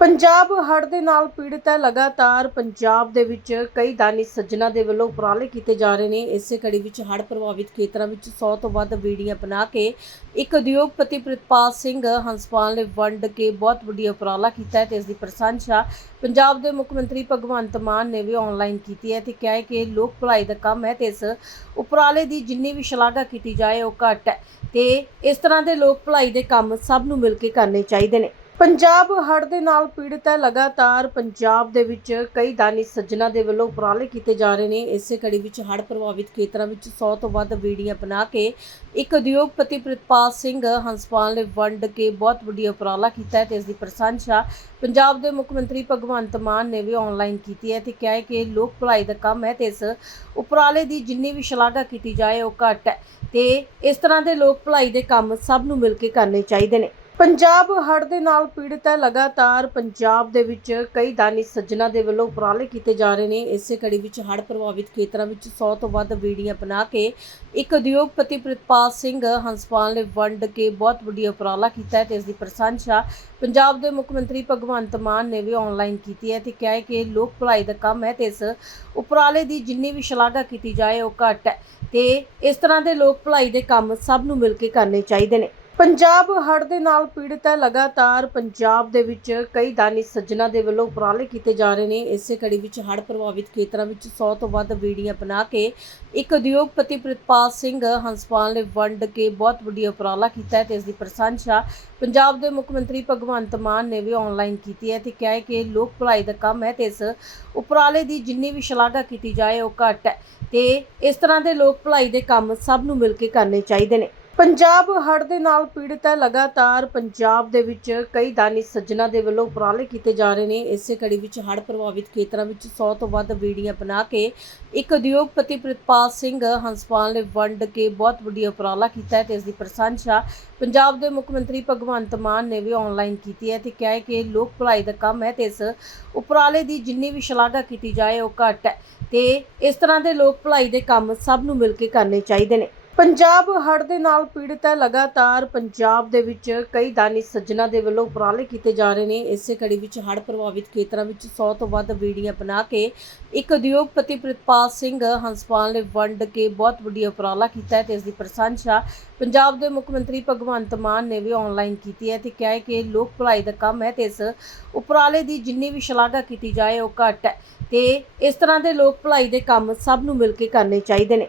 ਪੰਜਾਬ ਹੜ੍ਹ ਦੇ ਨਾਲ ਪੀੜਤ ਹੈ। ਲਗਾਤਾਰ ਪੰਜਾਬ ਦੇ ਵਿੱਚ ਕਈ ਦਾਨੀ ਸੱਜਣਾ ਦੇ ਵੱਲੋਂ ਉਪਰਾਲੇ ਕੀਤੇ ਜਾ ਰਹੇ ਨੇ। ਇਸੇ ਕੜੀ ਵਿੱਚ ਹੜ੍ਹ ਪ੍ਰਭਾਵਿਤ ਖੇਤਰਾਂ ਵਿੱਚ 100 ਤੋਂ ਵੱਧ ਬੀੜੀਆਂ ਬਣਾ ਕੇ ਇੱਕ ਉਦਯੋਗਪਤੀ ਪ੍ਰਿਤਪਾਲ ਸਿੰਘ ਹੰਸਪਾਲ ਨੇ ਵੰਡ ਕੇ ਬਹੁਤ ਵੱਡੀ ਉਪਰਾਲਾ ਕੀਤਾ ਹੈ ਤੇ ਇਸ ਦੀ ਪ੍ਰਸ਼ੰਸਾ ਪੰਜਾਬ ਦੇ ਮੁੱਖ ਮੰਤਰੀ ਭਗਵੰਤ ਮਾਨ ਨੇ ਵੀ ਆਨਲਾਈਨ ਕੀਤੀ ਹੈ ਤੇ ਕਿਹਾ ਹੈ ਕਿ ਲੋਕ ਭਲਾਈ ਦਾ ਕੰਮ ਹੈ ਤੇ ਇਸ ਉਪਰਾਲੇ ਦੀ ਜਿੰਨੀ ਵੀ ਸ਼ਲਾਘਾ ਕੀਤੀ ਜਾਏ ਉਹ ਘੱਟ ਹੈ ਤੇ ਇਸ ਤਰ੍ਹਾਂ ਦੇ ਲੋਕ ਭਲਾਈ ਦੇ ਕੰਮ ਸਭ ਨੂੰ ਮਿਲ ਕੇ ਕਰਨੇ ਚਾਹੀਦੇ ਨੇ। ਪੰਜਾਬ ਹੜ੍ਹ ਦੇ ਨਾਲ ਪੀੜਤ ਹੈ। ਲਗਾਤਾਰ ਪੰਜਾਬ ਦੇ ਵਿੱਚ ਕਈ ਦਾਨੀ ਸੱਜਣਾ ਦੇ ਵੱਲੋਂ ਉਪਰਾਲੇ ਕੀਤੇ ਜਾ ਰਹੇ ਨੇ। ਇਸੇ ਕੜੀ ਵਿੱਚ ਹੜ੍ਹ ਪ੍ਰਭਾਵਿਤ ਖੇਤਰਾਂ ਵਿੱਚ 100 ਤੋਂ ਵੱਧ ਬੀੜੀਆਂ ਬਣਾ ਕੇ ਇੱਕ ਉਦਯੋਗਪਤੀ ਪ੍ਰਿਤਪਾਲ ਸਿੰਘ ਹੰਸਪਾਲ ਨੇ ਵੰਡ ਕੇ ਬਹੁਤ ਵੱਡੀ ਉਪਰਾਲਾ ਕੀਤਾ ਹੈ ਤੇ ਇਸ ਦੀ ਪ੍ਰਸ਼ੰਸਾ ਪੰਜਾਬ ਦੇ ਮੁੱਖ ਮੰਤਰੀ ਭਗਵੰਤ ਮਾਨ ਨੇ ਵੀ ਆਨਲਾਈਨ ਕੀਤੀ ਹੈ ਤੇ ਕਿਹਾ ਹੈ ਕਿ ਲੋਕ ਭਲਾਈ ਦਾ ਕੰਮ ਹੈ ਤੇ ਇਸ ਉਪਰਾਲੇ ਦੀ ਜਿੰਨੀ ਵੀ ਸ਼ਲਾਘਾ ਕੀਤੀ ਜਾਏ ਉਹ ਘੱਟ ਹੈ ਤੇ ਇਸ ਤਰ੍ਹਾਂ ਦੇ ਲੋਕ ਭਲਾਈ ਦੇ ਕੰਮ ਸਭ ਨੂੰ ਮਿਲ ਕੇ ਕਰਨੇ ਚਾਹੀਦੇ ਨੇ। ਪੰਜਾਬ ਹੜ੍ਹ ਦੇ ਨਾਲ ਪੀੜਤ ਹੈ। ਲਗਾਤਾਰ ਪੰਜਾਬ ਦੇ ਵਿੱਚ ਕਈ ਦਾਨੀ ਸੱਜਣਾ ਦੇ ਵੱਲੋਂ ਉਪਰਾਲੇ ਕੀਤੇ ਜਾ ਰਹੇ ਨੇ। ਇਸੇ ਕੜੀ ਵਿੱਚ ਹੜ੍ਹ ਪ੍ਰਭਾਵਿਤ ਖੇਤਰਾਂ ਵਿੱਚ 100 ਤੋਂ ਵੱਧ ਬੀੜੀਆਂ ਬਣਾ ਕੇ ਇੱਕ ਉਦਯੋਗਪਤੀ ਪ੍ਰਿਤਪਾਲ ਸਿੰਘ ਹੰਸਪਾਲ ਨੇ ਵੰਡ ਕੇ ਬਹੁਤ ਵੱਡੀ ਉਪਰਾਲਾ ਕੀਤਾ ਹੈ ਤੇ ਇਸ ਦੀ ਪ੍ਰਸ਼ੰਸਾ ਪੰਜਾਬ ਦੇ ਮੁੱਖ ਮੰਤਰੀ ਭਗਵੰਤ ਮਾਨ ਨੇ ਵੀ ਆਨਲਾਈਨ ਕੀਤੀ ਹੈ ਤੇ ਕਿਹਾ ਹੈ ਕਿ ਲੋਕ ਭਲਾਈ ਦਾ ਕੰਮ ਹੈ ਤੇ ਇਸ ਉਪਰਾਲੇ ਦੀ ਜਿੰਨੀ ਵੀ ਸ਼ਲਾਘਾ ਕੀਤੀ ਜਾਏ ਉਹ ਘੱਟ ਹੈ ਤੇ ਇਸ ਤਰ੍ਹਾਂ ਦੇ ਲੋਕ ਭਲਾਈ ਦੇ ਕੰਮ ਸਭ ਨੂੰ ਮਿਲ ਕੇ ਕਰਨੇ ਚਾਹੀਦੇ ਨੇ। ਪੰਜਾਬ ਹੜ੍ਹ ਦੇ ਨਾਲ ਪੀੜਤ ਹੈ। ਲਗਾਤਾਰ ਪੰਜਾਬ ਦੇ ਵਿੱਚ ਕਈ ਦਾਨੀ ਸੱਜਣਾ ਦੇ ਵੱਲੋਂ ਉਪਰਾਲੇ ਕੀਤੇ ਜਾ ਰਹੇ ਨੇ। ਇਸੇ ਕੜੀ ਵਿੱਚ ਹੜ੍ਹ ਪ੍ਰਭਾਵਿਤ ਖੇਤਰਾਂ ਵਿੱਚ 100 ਤੋਂ ਵੱਧ ਬੀੜੀਆਂ ਬਣਾ ਕੇ ਇੱਕ ਉਦਯੋਗਪਤੀ ਪ੍ਰਿਤਪਾਲ ਸਿੰਘ ਹੰਸਪਾਲ ਨੇ ਵੰਡ ਕੇ ਬਹੁਤ ਵੱਡੀ ਉਪਰਾਲਾ ਕੀਤਾ ਹੈ ਤੇ ਇਸ ਦੀ ਪ੍ਰਸ਼ੰਸਾ ਪੰਜਾਬ ਦੇ ਮੁੱਖ ਮੰਤਰੀ ਭਗਵੰਤ ਮਾਨ ਨੇ ਵੀ ਆਨਲਾਈਨ ਕੀਤੀ ਹੈ ਤੇ ਕਿਹਾ ਹੈ ਕਿ ਲੋਕ ਭਲਾਈ ਦਾ ਕੰਮ ਹੈ ਤੇ ਇਸ ਉਪਰਾਲੇ ਦੀ ਜਿੰਨੀ ਵੀ ਸ਼ਲਾਘਾ ਕੀਤੀ ਜਾਏ ਉਹ ਘੱਟ ਹੈ ਤੇ ਇਸ ਤਰ੍ਹਾਂ ਦੇ ਲੋਕ ਭਲਾਈ ਦੇ ਕੰਮ ਸਭ ਨੂੰ ਮਿਲ ਕੇ ਕਰਨੇ ਚਾਹੀਦੇ ਨੇ। ਪੰਜਾਬ ਹੜ੍ਹ ਦੇ ਨਾਲ ਪੀੜਤ ਹੈ। ਲਗਾਤਾਰ ਪੰਜਾਬ ਦੇ ਵਿੱਚ ਕਈ ਦਾਨੀ ਸੱਜਣਾ ਦੇ ਵੱਲੋਂ ਉਪਰਾਲੇ ਕੀਤੇ ਜਾ ਰਹੇ ਨੇ। ਇਸੇ ਕੜੀ ਵਿੱਚ ਹੜ੍ਹ ਪ੍ਰਭਾਵਿਤ ਖੇਤਰਾਂ ਵਿੱਚ 100 ਤੋਂ ਵੱਧ ਬੀੜੀਆਂ ਬਣਾ ਕੇ ਇੱਕ ਉਦਯੋਗਪਤੀ ਪ੍ਰਿਤਪਾਲ ਸਿੰਘ ਹੰਸਪਾਲ ਨੇ ਵੰਡ ਕੇ ਬਹੁਤ ਵੱਡੀ ਉਪਰਾਲਾ ਕੀਤਾ ਹੈ ਤੇ ਇਸ ਦੀ ਪ੍ਰਸ਼ੰਸਾ ਪੰਜਾਬ ਦੇ ਮੁੱਖ ਮੰਤਰੀ ਭਗਵੰਤ ਮਾਨ ਨੇ ਵੀ ਆਨਲਾਈਨ ਕੀਤੀ ਹੈ ਤੇ ਕਿਹਾ ਹੈ ਕਿ ਲੋਕ ਭਲਾਈ ਦਾ ਕੰਮ ਹੈ ਤੇ ਇਸ ਉਪਰਾਲੇ ਦੀ ਜਿੰਨੀ ਵੀ ਸ਼ਲਾਘਾ ਕੀਤੀ ਜਾਏ ਉਹ ਘੱਟ ਹੈ ਤੇ ਇਸ ਤਰ੍ਹਾਂ ਦੇ ਲੋਕ ਭਲਾਈ ਦੇ ਕੰਮ ਸਭ ਨੂੰ ਮਿਲ ਕੇ ਕਰਨੇ ਚਾਹੀਦੇ ਨੇ। ਪੰਜਾਬ ਹੜ੍ਹ ਦੇ ਨਾਲ ਪੀੜਤ ਹੈ। ਲਗਾਤਾਰ ਪੰਜਾਬ ਦੇ ਵਿੱਚ ਕਈ ਦਾਨੀ ਸੱਜਣਾ ਦੇ ਵੱਲੋਂ ਉਪਰਾਲੇ ਕੀਤੇ ਜਾ ਰਹੇ ਨੇ। ਇਸੇ ਕੜੀ ਵਿੱਚ ਹੜ੍ਹ ਪ੍ਰਭਾਵਿਤ ਖੇਤਰਾਂ ਵਿੱਚ 100 ਤੋਂ ਵੱਧ ਬੀੜੀਆਂ ਬਣਾ ਕੇ ਇੱਕ ਉਦਯੋਗਪਤੀ ਪ੍ਰਿਤਪਾਲ ਸਿੰਘ ਹੰਸਪਾਲ ਨੇ ਵੰਡ ਕੇ ਬਹੁਤ ਵੱਡੀ ਉਪਰਾਲਾ ਕੀਤਾ ਹੈ ਤੇ ਇਸ ਦੀ ਪ੍ਰਸ਼ੰਸਾ ਪੰਜਾਬ ਦੇ ਮੁੱਖ ਮੰਤਰੀ ਭਗਵੰਤ ਮਾਨ ਨੇ ਵੀ ਆਨਲਾਈਨ ਕੀਤੀ ਹੈ ਤੇ ਕਿਹਾ ਹੈ ਕਿ ਲੋਕ ਭਲਾਈ ਦਾ ਕੰਮ ਹੈ ਤੇ ਇਸ ਉਪਰਾਲੇ ਦੀ ਜਿੰਨੀ ਵੀ ਸ਼ਲਾਘਾ ਕੀਤੀ ਜਾਏ ਉਹ ਘੱਟ ਹੈ ਤੇ ਇਸ ਤਰ੍ਹਾਂ ਦੇ ਲੋਕ ਭਲਾਈ ਦੇ ਕੰਮ ਸਭ ਨੂੰ ਮਿਲ ਕੇ ਕਰਨੇ ਚਾਹੀਦੇ ਨੇ।